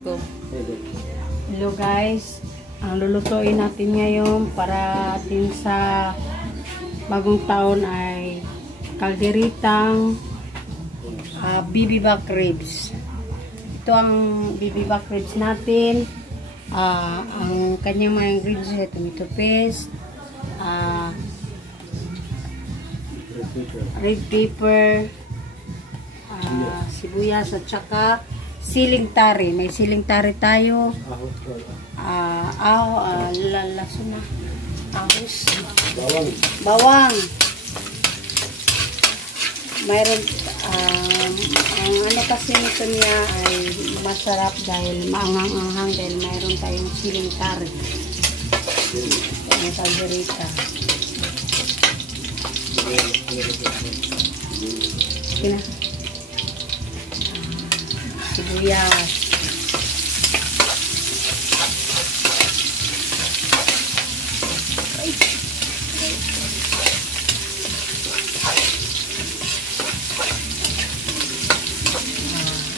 Go. Hello guys, ang lulutuin natin ngayon para din sa bagong taon ay kalderitang bibimbap ribs. Ito ang bibimbap ribs natin. Ang kanyang mga ingredients ay tomato paste, red pepper, sibuyas at saka siling tari. May siling tari tayo. Laso na. Ahos. Bawang. Mayroon, ang ano kasi nito niya ay masarap dahil maanghang-anghang dahil mayroon tayong siling tari. Ang kalderita. Kina. Sibuyas.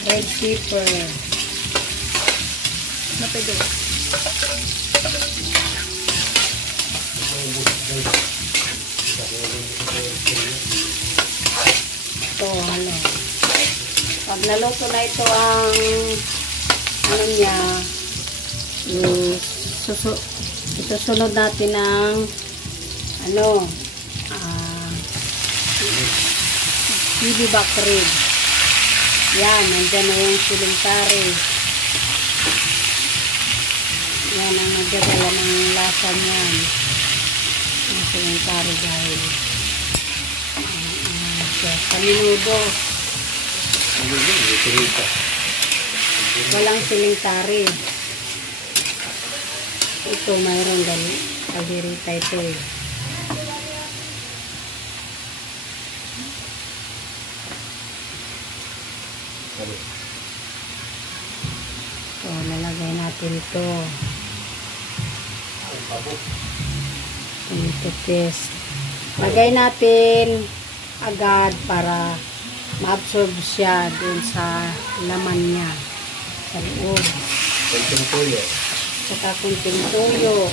Red pepper. Napido. Ito, ano. Pag naluto na ito ang ano niya, isusunod natin ng ano, bibimbap ribs. Yan, nandyan na yung siling tari. Yan ang nagdadala ng lasa niyan. Yung siling tari dahil kaminudo. Walang siling tari. Ito mayroon dahil kalderita ito eh. So, lalagay natin ito. Tomato paste. Lagay natin agad para ma-absorb siya dun sa laman niya sa loob. Kunting tuyo. Saka kunting tuyo.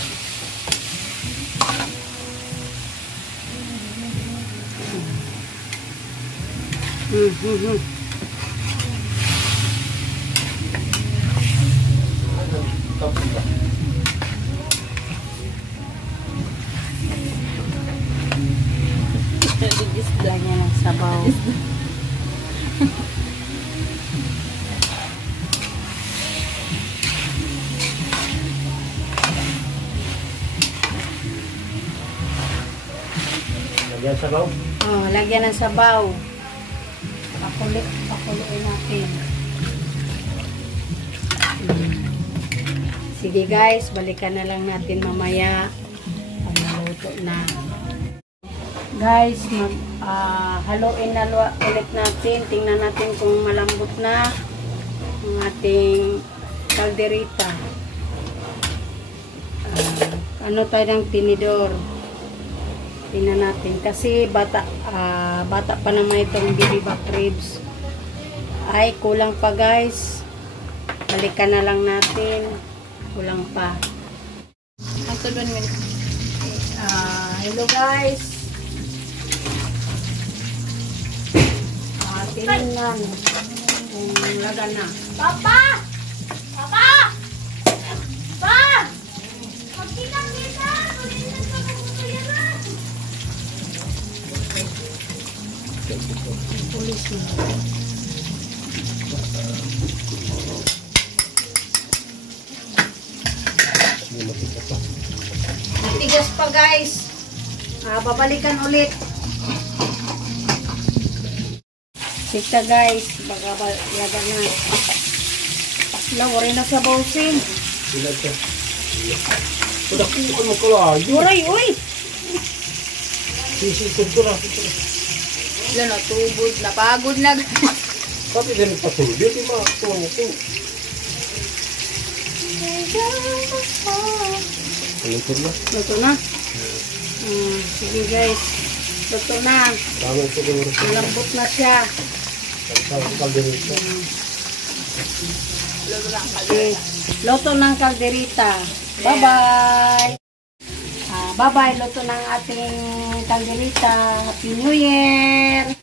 Lagyan ng sabaw. Lagyan sabaw. Oh, lagyan ng sabaw. Pakuluin natin. Sige guys, balikan na lang natin mamaya pag naluto na. Guys, haluin na ulit natin. Tingnan natin kung malambot na ang ating kalderita. Ano tayo ng tinidor. Tingnan natin. Kasi bata pa naman itong bibimbap ribs. Ay, kulang pa guys. Balikan na lang natin. Kulang pa. Hello guys. Tingnan kung laga na. Papa! Papa! Pa! Magkitang kita! Kulinan pa kung gusto yan na! Pulis na. Natigas pa guys. Babalikan ulit. Sikta guys, baka laga na. Wala na sa bawsin. Ilag ka. Padakuan mo kalayo. Uray, uy! Sisikod ko na. Wala na, tubod. Napagod na. Pati din patulog. Di ba? Tuwa mo ko. Luto na. Luto na? Sige guys. Luto na. Tama ito ko. Malambot na siya. Ang kalderita. Okay. Luto ng kalderita. Bye-bye. Bye-bye. Luto ng ating kalderita. Happy New Year.